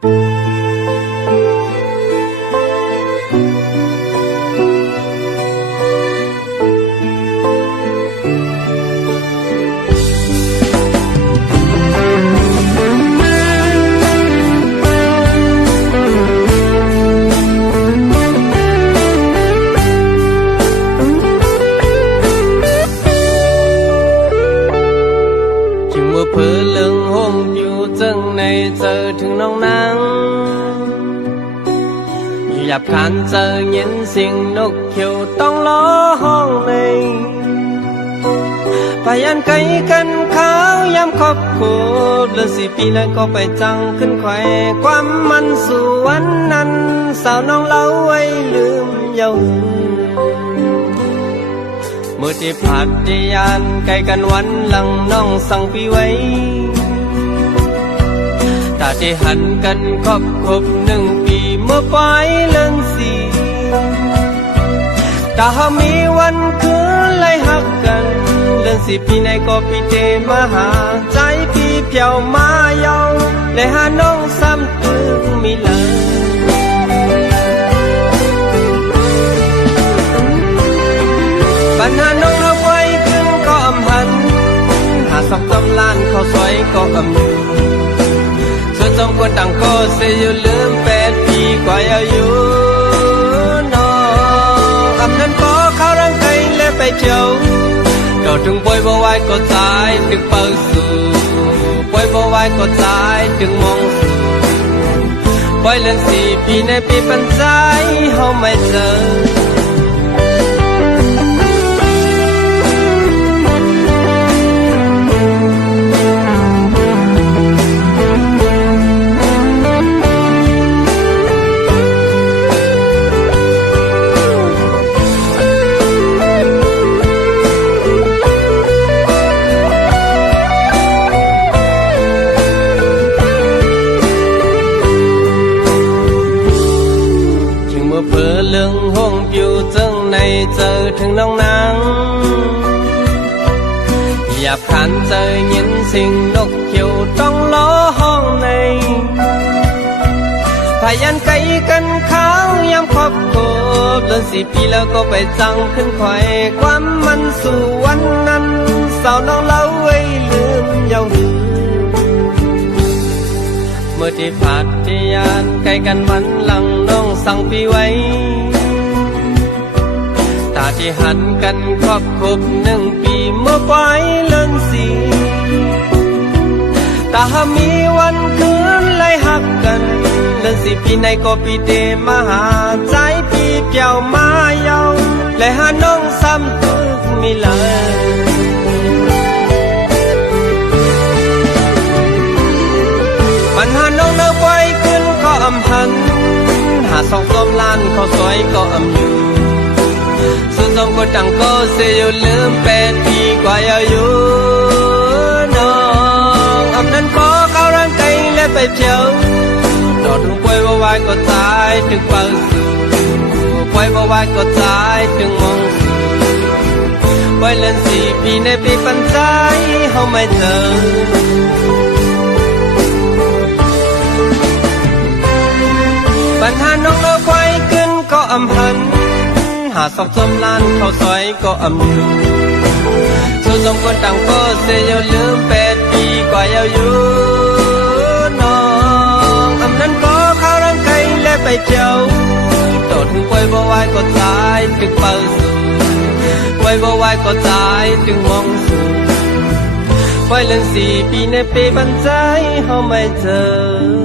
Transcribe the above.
หยับขันเจอเย็นเสียงนกเขียวต้องล้อห้องในไปยันไกลกันขาวยามครอบครัวเดือน4 ปีแล้วก็ไปจังขึ้นไข่ความมันสู่วันนั้นสาวน้องเล่าไว้ลืมเยาว์เมื่อที่ผ่านที่ยานไกลกันวันหลังน้องสั่งพี่ไว้ตาที่หันกันครบ1 ปีเมื่อปลายเดือน4ถ้าหามีวันคืนไล่หักกันเดือน4 ปีในก็พี่เดมาหาใจพี่เพียวมาเยาและหาน้องซ้ำตึงมีเลยปัญหาน้องเอาไว้ขึ้นก็อำหันหา2 3 ล้านเขาสวยก็อำอยู่สองคนต่างก็เสียอยู่ลืม8 ปีกว่าอายุน้องอำนั้นก็เข้าร่างกายและไปเที่ยวเราถึงป่วยบ่ไหวก็ตายถึงเปิดสู่ป่วยบ่ไหวก็ตายถึงมองสู่ป่วยเดือน4 ปีในปีปัญญาเขาไม่เจอเรื่องห้องอยู่จังในเจอถึงน้องนางหยับขันเจอยินเสียงนกเขียวต้องล้อห้องในพายันไกลกันขาวยามครอบครัวเดือน4 ปีแล้วก็ไปจังขึ้นไข่ความมันสู่วันนั้นสาวน้องเล่าไว้ลืมเยาว์เมื่อที่ผ่านที่ยานไกลกันวันหลังน้องสั่งพี่ไว้ตาที่หันกันครบ1 ปีเมื่อปลายเดือน4ถ้าหามีวันคืนไล่หักกันเดือน4 ปีในก็พี่เดมาหาใจพี่เพียวมาเยาและหาน้องซ้ำตึกมีเลยปัญหาน้องเลิกไว้ขึ้นก็อำหันหา2 3 ล้านเขาสวยก็อำอยู่ส่วน2 คนต่างก็เสียอยู่ลืม8 ปีกว่าอายุน้องอำนั้นก็เข้าร่างกายและไปเที่ยวต่อถึงป่วยบ่ไหวก็ตายถึงเปิดสู่ป่วยบ่ไหวก็ตายถึงมองสู่ป่วยเดือน4 ปีในปีปัญญาเขาไม่เจอปัญหาน้องเลิกไว้ขึ้นก็อำหันหา2 3 ล้านเขาสวยก็อำอยู่ส่วน2 คนต่างก็เสียอยู่ลืม8 ปีกว่าอายุน้องอำนั้นก็เข้าร่างกายและไปเที่ยวต่อถึงป่วยบ่ไหวก็ตายถึงเปิดสู่ป่วยบ่ไหวก็ตายถึงมองสู่ป่วยเดือน4 ปีในปีปัญญาเขาไม่เจอ